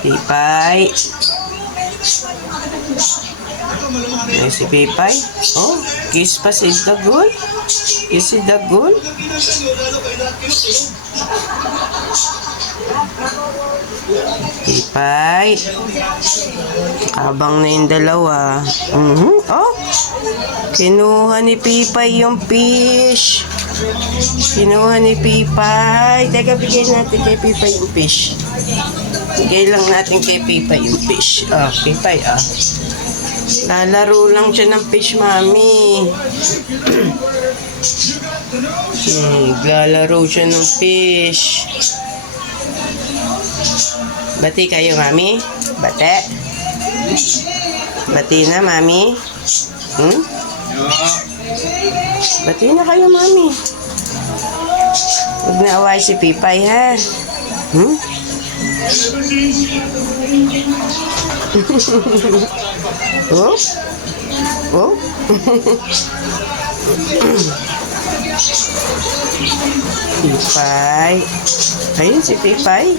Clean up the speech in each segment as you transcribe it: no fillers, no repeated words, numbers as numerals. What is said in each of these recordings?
Pipay. Ayan si Pipay. Oh, kiss pa si Dagol. Kiss si Dagol. Pipay. Abang na yung dalawa. Oh, kinuha ni Pipay yung fish. Kinuha ni Pipay. Teka, bigay natin kay Pipay yung fish. Bigay lang natin kay Pipay yung fish. Ah, Pipay, ah. Lalaro lang siya ng fish, mami. Lalaro siya ng fish. Bati kayo, mami? Bate? Bati na, mami? Bati na kayo, mami. Huwag na away si Pipay, ha? Oh? Oh? Pipay. Ayun si Pipay.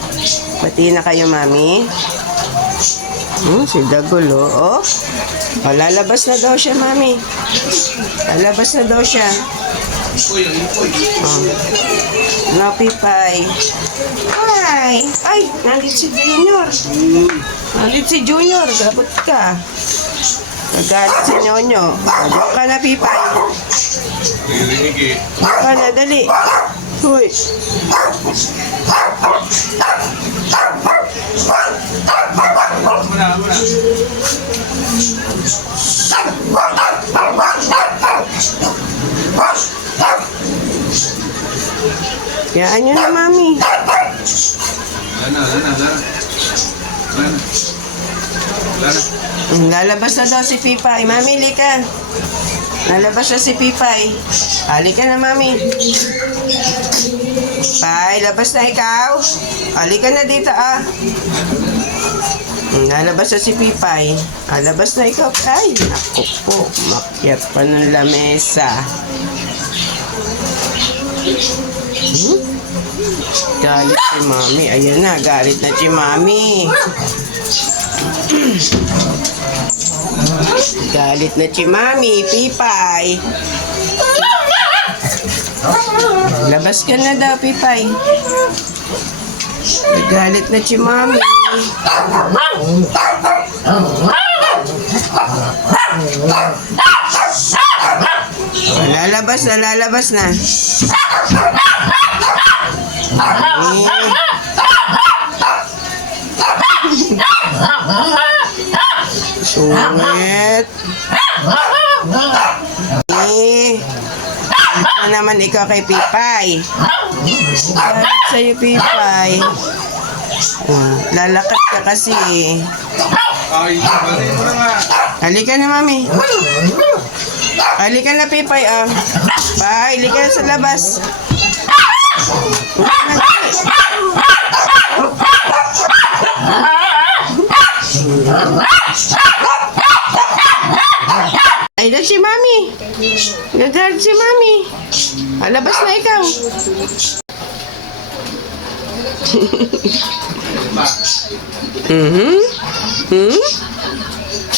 Bati na kayo, mami. Si Dagol, oh. Oh, lalabas na daw siya, mami. Lalabas na daw siya. No, Pipay. Ay! Ay! Nandito si Junior. Nandito si Junior. Gabot ka. Nagalit si Nyonyo. Diyan ka na, Pipay. Diyan ka na, dali. Uy. Yaan nyo na, mami. Lalabas na daw si Pipay. Mami, lika. Lalabas na si Pipay. Halika na, mami. Pipay, labas na ikaw. Halika na dito, ah. Lalabas na si Pipay. Labas na ikaw. Ay, naku po. Makyat pa ng lamesa. Galit si mami. Ayan na, galit na si mami. Galit na si mami, Pipay. Labas ka na daw, Pipay. Galit na si mami. Lalabas na, lalabas na. Sungit. Ano naman ikaw kay Pipay? Galit sa'yo, Pipay. Lalakad ka kasi. Halika na, mami. Halika na, Pipay, ah. Bye, halika na sa labas. Ay, na si mami. Nagalit si mami. Alabas na ikaw.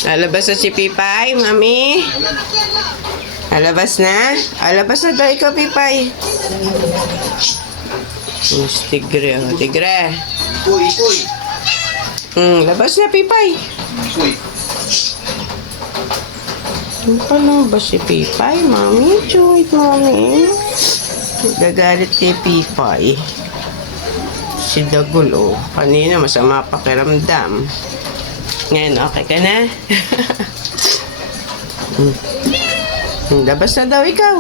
Alabas na si Pipay, mami. Alabas na. Alabas na daw ikaw, Pipay. Tigre, oh, tigre. Labas na, Pipay. Ano pa lang ba si Pipay, mami? Chuit, mami. Gagalit kay Pipay. Si Dagol, oh. Kanina masama pakiramdam. Ngayon, okay ka na? Labas na daw ikaw.